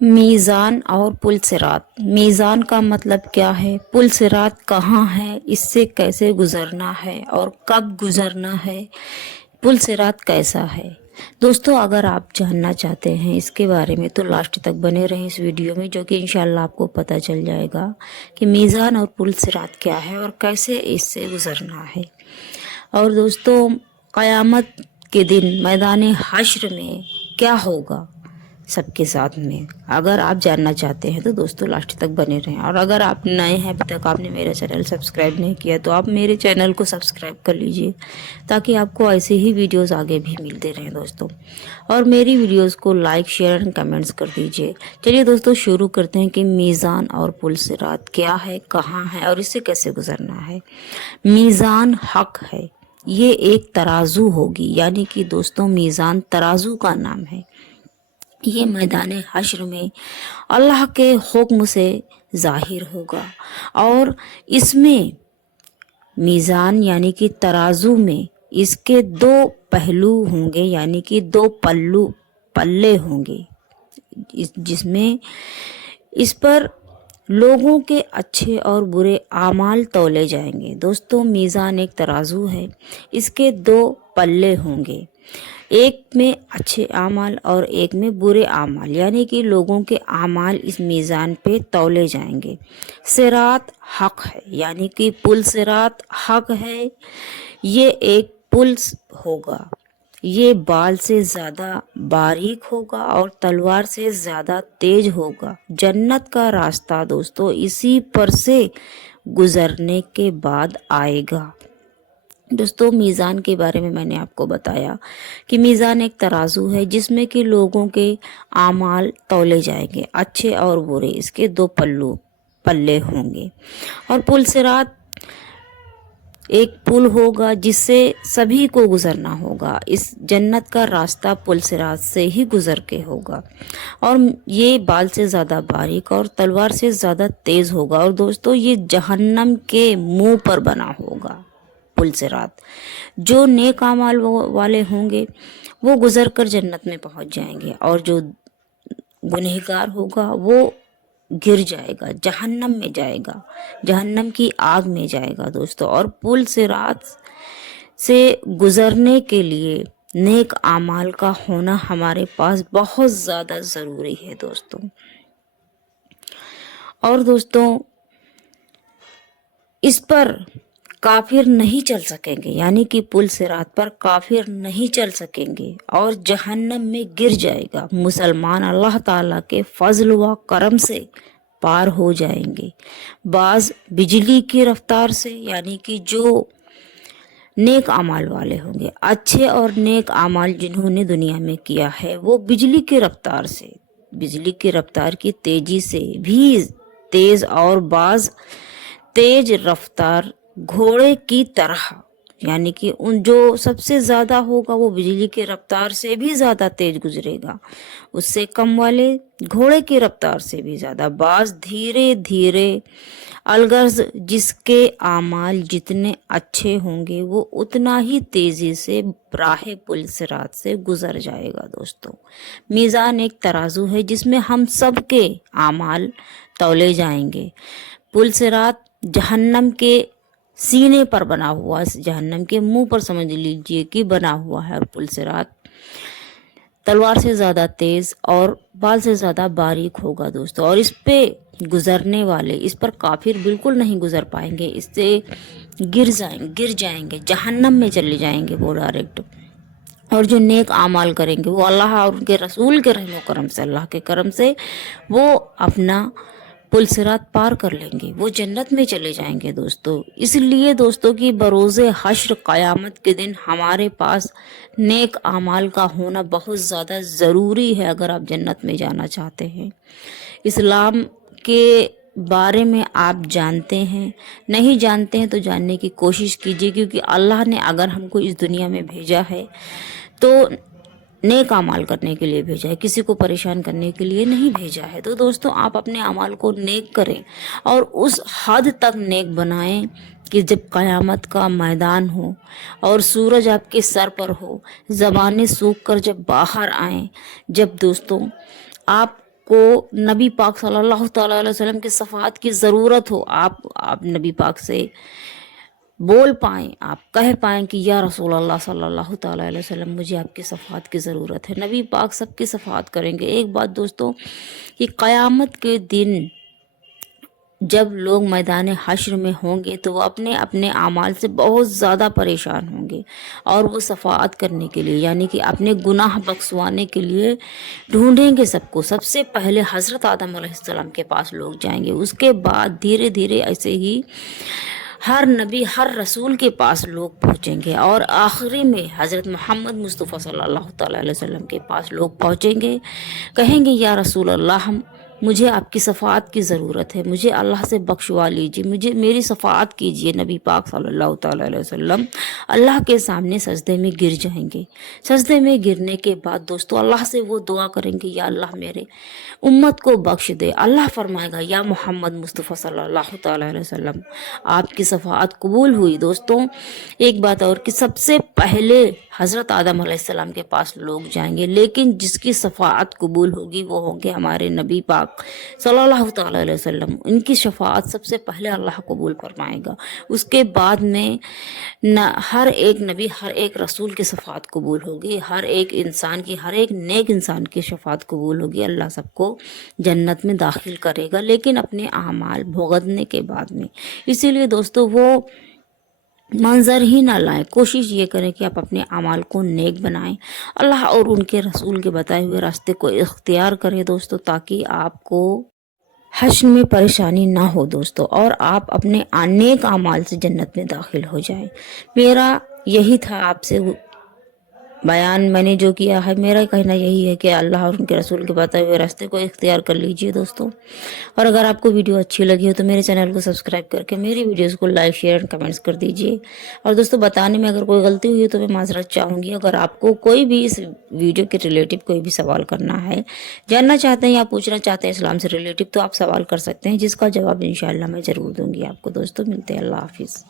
میزان اور پل صراط۔ میزان کا مطلب کیا ہے، پل صراط کہاں ہے، اس سے کیسے گزرنا ہے اور کب گزرنا ہے، پل صراط کیسا ہے۔ دوستو اگر آپ جاننا چاہتے ہیں اس کے بارے میں تو لاسٹ تک بنے رہیں اس ویڈیو میں، جو کہ انشاءاللہ آپ کو پتہ چل جائے گا کہ میزان اور پل صراط کیا ہے اور کیسے اس سے گزرنا ہے۔ اور دوستو قیامت کے دن میدان حشر میں کیا ہوگا سب کے ساتھ میں، اگر آپ جاننا چاہتے ہیں تو دوستو لاسٹ تک بنے رہیں۔ اور اگر آپ نئے ہیں، ابھی تک آپ نے میرا چینل سبسکرائب نہیں کیا تو آپ میرے چینل کو سبسکرائب کر لیجئے تاکہ آپ کو ایسے ہی ویڈیوز آگے بھی ملتے رہیں دوستو، اور میری ویڈیوز کو لائک شیئر اور کمنٹس کر دیجئے۔ چلیے دوستو شروع کرتے ہیں کہ میزان اور پل صراط کیا ہے، کہاں ہے اور اس سے کیسے گزرنا ہے۔ میزان حق ہے، یہ ایک ترازو ہوگی، یعنی کہ دوستو میزان ترازو کا نام ہے۔ یہ میدان حشر میں اللہ کے حکم سے ظاہر ہوگا، اور اس میں میزان یعنی کہ ترازو میں اس کے دو پہلو ہوں گے، یعنی کہ دو پلے ہوں گے، جس میں اس پر لوگوں کے اچھے اور برے اعمال تولے جائیں گے۔ دوستو میزان ایک ترازو ہے، اس کے دو پلے ہوں گے، ایک میں اچھے اعمال اور ایک میں برے اعمال، یعنی کہ لوگوں کے اعمال اس میزان پہ تولے جائیں گے۔ صراط حق ہے، یعنی کہ پل صراط حق ہے، یہ ایک پل ہوگا، یہ بال سے زیادہ باریک ہوگا اور تلوار سے زیادہ تیز ہوگا۔ جنت کا راستہ دوستو اسی پر سے گزرنے کے بعد آئے گا۔ دوستو میزان کے بارے میں نے آپ کو بتایا کہ میزان ایک ترازو ہے جس میں کہ لوگوں کے اعمال تولے جائیں گے، اچھے اور برے، اس کے دو پلے ہوں گے۔ اور پل صراط ایک پل ہوگا جس سے سبھی کو گزرنا ہوگا، اس جنت کا راستہ پل صراط سے ہی گزر کے ہوگا، اور یہ بال سے زیادہ باریک اور تلوار سے زیادہ تیز ہوگا۔ اور دوستو یہ جہنم کے منہ پر بنا ہوگا پل صراط۔ جو نیک اعمال والے ہوں گے وہ گزر کر جنت میں پہنچ جائیں گے، اور جو گنہگار ہوگا وہ گر جائے گا، جہنم میں جائے گا، جہنم کی آگ میں جائے گا دوستو۔ اور پل صراط سے گزرنے کے لیے نیک اعمال کا ہونا ہمارے پاس بہت زیادہ ضروری ہے دوستو۔ اور دوستو اس پر کافر نہیں چل سکیں گے، یعنی کہ پل صراط پر کافر نہیں چل سکیں گے اور جہنم میں گر جائے گا۔ مسلمان اللہ تعالیٰ کے فضل و کرم سے پار ہو جائیں گے۔ بعض بجلی کی رفتار سے، یعنی کہ جو نیک اعمال والے ہوں گے، اچھے اور نیک اعمال جنہوں نے دنیا میں کیا ہے، وہ بجلی کی رفتار سے، بجلی کی رفتار کی تیزی سے بھی تیز، اور بعض تیز رفتار گھوڑے کی طرح، یعنی کہ ان جو سب سے زیادہ ہوگا وہ بجلی کی رفتار سے بھی زیادہ تیز گزرے گا، اس سے کم والے گھوڑے کی رفتار سے بھی زیادہ، بعض دھیرے دھیرے، الغرض جس کے اعمال جتنے اچھے ہوں گے وہ اتنا ہی تیزی سے راہ پل صراط سے گزر جائے گا دوستو۔ میزان ایک ترازو ہے جس میں ہم سب کے اعمال تولے جائیں گے۔ پل صراط جہنم کے سینے پر بنا ہوا، جہنم کے منہ پر سمجھ لیجئے کہ بنا ہوا ہے، اور پل صراط تلوار سے زیادہ تیز اور بال سے زیادہ باریک ہوگا دوستو۔ اور اس پہ گزرنے والے، اس پر کافر بالکل نہیں گزر پائیں گے، اس سے گر جائیں گے، جہنم میں چلے جائیں گے وہ ڈائریکٹ۔ اور جو نیک اعمال کریں گے وہ اللہ اور ان کے رسول کے رحم و کرم سے، اللہ کے کرم سے وہ اپنا پل صراط پار کر لیں گے، وہ جنت میں چلے جائیں گے دوستو۔ اس لیے دوستو کہ بروز حشر قیامت کے دن ہمارے پاس نیک اعمال کا ہونا بہت زیادہ ضروری ہے اگر آپ جنت میں جانا چاہتے ہیں۔ اسلام کے بارے میں آپ جانتے ہیں، نہیں جانتے ہیں تو جاننے کی کوشش کیجیے، کیونکہ اللہ نے اگر ہم کو اس دنیا میں بھیجا ہے تو نیک اعمال کرنے کے لیے بھیجا ہے، کسی کو پریشان کرنے کے لیے نہیں بھیجا ہے۔ تو دوستو آپ اپنے اعمال کو نیک کریں اور اس حد تک نیک بنائیں کہ جب قیامت کا میدان ہو اور سورج آپ کے سر پر ہو، زبانیں سوکھ کر جب باہر آئیں، جب دوستو آپ کو نبی پاک صلی اللہ تعالیٰ علیہ وسلم کی شفاعت کی ضرورت ہو، آپ نبی پاک سے بول پائیں، آپ کہہ پائیں کہ یا رسول اللہ صلی اللہ تعالیٰ علیہ وسلم مجھے آپ کی شفاعت کی ضرورت ہے، نبی پاک سب کی شفاعت کریں گے۔ ایک بات دوستوں، کہ قیامت کے دن جب لوگ میدان حشر میں ہوں گے تو وہ اپنے اپنے اعمال سے بہت زیادہ پریشان ہوں گے، اور وہ شفاعت کرنے کے لیے یعنی کہ اپنے گناہ بخشوانے کے لیے ڈھونڈیں گے سب کو۔ سب سے پہلے حضرت آدم علیہ السلام کے پاس لوگ جائیں گے، اس کے بعد دھیرے دھیرے ایسے ہی ہر نبی ہر رسول کے پاس لوگ پہنچیں گے، اور آخری میں حضرت محمد مصطفیٰ صلی اللہ تعالیٰ علیہ وسلم کے پاس لوگ پہنچیں گے، کہیں گے یا رسول اللہ مجھے آپ کی شفاعت کی ضرورت ہے، مجھے اللہ سے بخشوا لیجیے، میری شفاعت کیجیے۔ نبی پاک صلی اللہ تعالیٰ علیہ وسلم اللہ کے سامنے سجدے میں گر جائیں گے۔ سجدے میں گرنے کے بعد دوستو اللہ سے وہ دعا کریں گے یا اللہ میرے امت کو بخش دے۔ اللہ فرمائے گا یا محمد مصطفیٰ صلی اللہ تعالیٰ علیہ وسلم آپ کی شفاعت قبول ہوئی۔ دوستوں ایک بات اور کہ سب سے پہلے حضرت آدم علیہ السلام کے پاس لوگ جائیں گے، لیکن جس کی شفاعت قبول ہوگی وہ ہوں گے ہمارے نبی پاک صلی اللہ تعالیٰ علیہ وسلم۔ ان کی شفاعت سب سے پہلے اللہ قبول فرمائے گا، اس کے بعد میں ہر ایک نبی ہر ایک رسول کی شفاعت قبول ہوگی، ہر ایک انسان کی ہر ایک نیک انسان کی شفاعت قبول ہوگی۔ اللہ سب کو جنت میں داخل کرے گا، لیکن اپنے اعمال بھگتنے کے بعد میں۔ اسی لیے دوستو وہ منظر ہی نہ لائیں، کوشش یہ کریں کہ آپ اپنے اعمال کو نیک بنائیں، اللہ اور ان کے رسول کے بتائے ہوئے راستے کو اختیار کریں دوستو، تاکہ آپ کو حشر میں پریشانی نہ ہو دوستو، اور آپ اپنے نیک اعمال سے جنت میں داخل ہو جائیں۔ میرا یہی تھا آپ سے بیان، میں نے جو کیا ہے میرا کہنا یہی ہے کہ اللہ اور ان کے رسول کے بتائے ہوئے راستے کو اختیار کر لیجئے دوستو۔ اور اگر آپ کو ویڈیو اچھی لگی ہو تو میرے چینل کو سبسکرائب کر کے میری ویڈیوز کو لائک شیئر کمنٹس کر دیجئے۔ اور دوستو بتانے میں اگر کوئی غلطی ہوئی تو میں معذرت چاہوں گی۔ اگر آپ کو کوئی بھی اس ویڈیو کے ریلیٹڈ کوئی بھی سوال کرنا ہے، جاننا چاہتے ہیں یا پوچھنا چاہتے ہیں اسلام سے ریلیٹڈ، تو آپ سوال کر سکتے ہیں، جس کا جواب انشاءاللہ میں ضرور دوں گی آپ کو۔ دوستو ملتے ہیں، اللہ حافظ۔